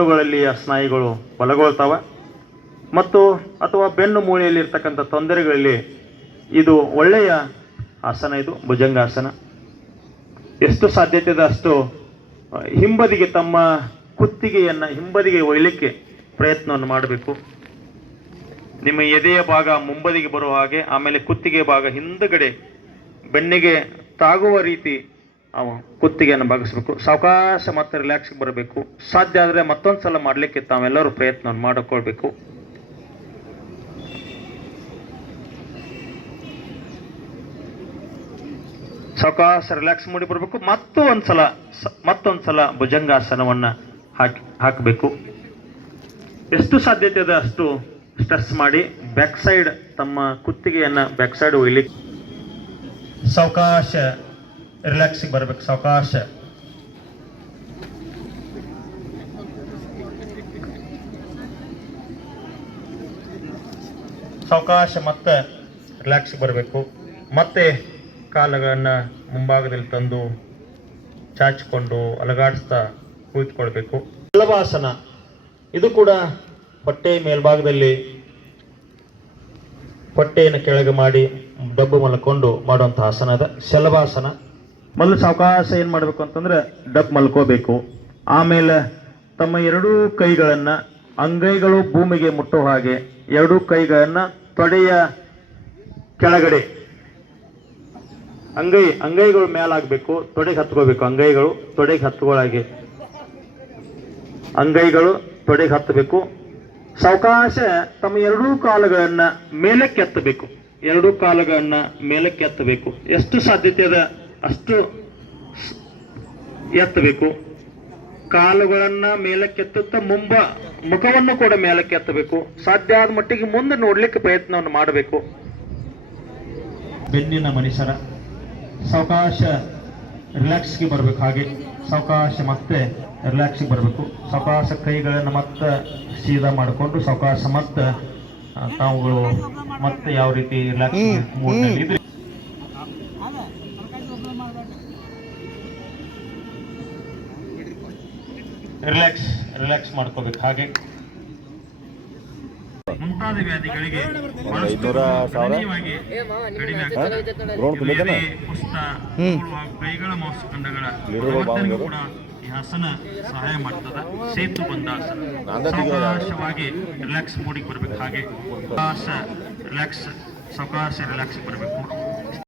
ಬೆನ್ನುಗಳಲ್ಲಿ ಆ ಸ್ನಾಯುಗಳು ಬಲಗೊಳ್ತಾವ ಮತ್ತು ಅಥವಾ ಬೆನ್ನು ಮೂಳೆಯಲ್ಲಿ ಇರ್ತಕ್ಕಂಥ ತೊಂದರೆಗಳಲ್ಲಿ ಇದು ಒಳ್ಳೆಯ ಆಸನ. ಇದು ಭುಜಂಗಾಸನ. ಎಷ್ಟು ಸಾಧ್ಯತೆ ಇದೆ ಅಷ್ಟು ಹಿಂಬದಿಗೆ ತಮ್ಮ ಕುತ್ತಿಗೆಯನ್ನು ಹಿಂಬದಿಗೆ ಒಯ್ಯಲಿಕ್ಕೆ ಪ್ರಯತ್ನವನ್ನು ಮಾಡಬೇಕು. ನಿಮ್ಮ ಎದೆಯ ಭಾಗ ಮುಂಬದಿಗೆ ಬರುವ ಹಾಗೆ, ಆಮೇಲೆ ಕುತ್ತಿಗೆ ಭಾಗ ಹಿಂದುಗಡೆ ಬೆನ್ನಿಗೆ ತಾಗುವ ರೀತಿ ಕುತ್ತಿಗೆಯನ್ನು ಭಾಗಿಸ್ಬೇಕು. ಸಾವಕಾಶ ಮತ್ತೆ ರಿಲ್ಯಾಕ್ಸ್ ಬರಬೇಕು. ಸಾಧ್ಯ ಆದರೆ ಮತ್ತೊಂದು ಸಲ ಮಾಡಲಿಕ್ಕೆ ತಾವೆಲ್ಲರೂ ಪ್ರಯತ್ನವನ್ನು ಮಾಡಿಕೊಳ್ಬೇಕು. ಸಾವಕಾಶ ರಿಲ್ಯಾಕ್ಸ್ ಮಾಡಿ ಬರಬೇಕು. ಮತ್ತೊಂದು ಸಲ ಭುಜಂಗಾಸನವನ್ನು ಹಾಕಬೇಕು. ಎಷ್ಟು ಸಾಧ್ಯತೆ ಇದೆ ಅಷ್ಟು ಸ್ಟ್ರೆಸ್ ಮಾಡಿ ಬ್ಯಾಕ್ ಸೈಡ್ ತಮ್ಮ ಕುತ್ತಿಗೆಯನ್ನು ಬ್ಯಾಕ್ ಸೈಡ್ ಒಯ್ಲಿಕ್ಕೆ ಸಾವಕಾಶ ರಿಲ್ಯಾಕ್ಸಿಗೆ ಬರಬೇಕು. ಸಾವಕಾಶ ಮತ್ತೆ ರಿಲ್ಯಾಕ್ಸಿಗೆ ಬರಬೇಕು. ಮತ್ತೆ ಕಾಲುಗಳನ್ನು ಮುಂಭಾಗದಲ್ಲಿ ತಂದು ಚಾಚಿಕೊಂಡು ಅಲಗಾಡಿಸ್ತಾ ಕುಳಿತುಕೊಳ್ಬೇಕು. ಶಲಭಾಸನ ಇದು ಕೂಡ ಹೊಟ್ಟೆ ಮೇಲ್ಭಾಗದಲ್ಲಿ ಹೊಟ್ಟೆಯನ್ನು ಕೆಳಗೆ ಮಾಡಿ ಡಬ್ಬು ಮಲ್ಕೊಂಡು ಮಾಡುವಂತಹ ಆಸನ ಅದ ಶಲಭಾಸನ. ಮೊದಲು ಸಾವಕಾಶ ಏನು ಮಾಡಬೇಕು ಅಂತಂದ್ರೆ ಡಬ್ ಮಲ್ಕೋಬೇಕು. ಆಮೇಲೆ ತಮ್ಮ ಎರಡೂ ಕೈಗಳನ್ನು ಅಂಗೈಗಳು ಭೂಮಿಗೆ ಮುಟ್ಟೋ ಹಾಗೆ ಎರಡೂ ಕೈಗಳನ್ನು ತೊಡೆಯ ಕೆಳಗಡೆ ಅಂಗೈಗಳು ಮೇಲಾಗಬೇಕು. ತೊಡೆಗೆ ಹತ್ಕೋಬೇಕು. ಅಂಗೈಗಳು ತೊಡೆಗೆ ಹತ್ಕೊಳ್ಳಾಗೆ ಅಂಗೈಗಳು ತೊಡೆಗೆ ಹತ್ತಬೇಕು. ಸಾವಕಾಶ ತಮ್ಮ ಎರಡೂ ಕಾಲುಗಳನ್ನು ಮೇಲಕ್ಕೆ ಎತ್ತಬೇಕು. ಎರಡೂ ಕಾಲುಗಳನ್ನು ಮೇಲಕ್ಕೆ ಎತ್ತಬೇಕು. ಎಷ್ಟು ಸಾಧ್ಯತೆ ಅದ ಅಷ್ಟು ಎತ್ತಬೇಕು. ಕಾಲುಗಳನ್ನು ಮೇಲಕ್ಕೆ ಎತ್ತುತ್ತಾ ಮುಖವನ್ನು ಕೂಡ ಮೇಲಕ್ಕೆ ಎತ್ತಬೇಕು. ಸಾಧ್ಯ ಆದ ಮಟ್ಟಿಗೆ ಮುಂದೆ ನೋಡ್ಲಿಕ್ಕೆ ಪ್ರಯತ್ನವನ್ನು ಮಾಡಬೇಕು. ಬೆನ್ನಿನ ಮಣಿಸರ ಸಾವಕಾಶ ರಿಲ್ಯಾಕ್ಸ್ಗೆ ಬರಬೇಕು. ಹಾಗೆ ಸಾವಕಾಶ ಮತ್ತೆ ರಿಲ್ಯಾಕ್ಸ್ಗೆ ಬರಬೇಕು. ಸಾವಕಾಶ ಕೈಗಳನ್ನು ಮತ್ತೆ ಸೀದಾ ಮಾಡಿಕೊಂಡು ಸಾವಕಾಶ ಮತ್ತೆ ತಾವುಗಳು ಮತ್ತೆ ಯಾವ ರೀತಿ ರಿಲ್ಯಾಕ್ಸ್ ಮೂಡ್ನಲ್ಲಿ ಇದ್ರೆ ರಿಲ್ಯಾಕ್ಸ್ ಮಾಡ್ಕೋಬೇಕು. ಹಾಗೆ ಮುಂತಾದ ವ್ಯಾಧಿಗಳಿಗೆ ಕೈಗಳ ಮಾಂಸಖಂಡಗಳ ಕೂಡ ಈ ಆಸನ ಸಹಾಯ ಮಾಡ್ತದ. ಸೇತು ಬಂದಾಸನ ಸಾವಕಾಶವಾಗಿ ರಿಲ್ಯಾಕ್ಸ್ ಮೂಡಿಗೆ ಬರಬೇಕು. ಹಾಗೆ ಸಾವಕಾಶ ರಿಲ್ಯಾಕ್ಸ್ ಬರಬೇಕು.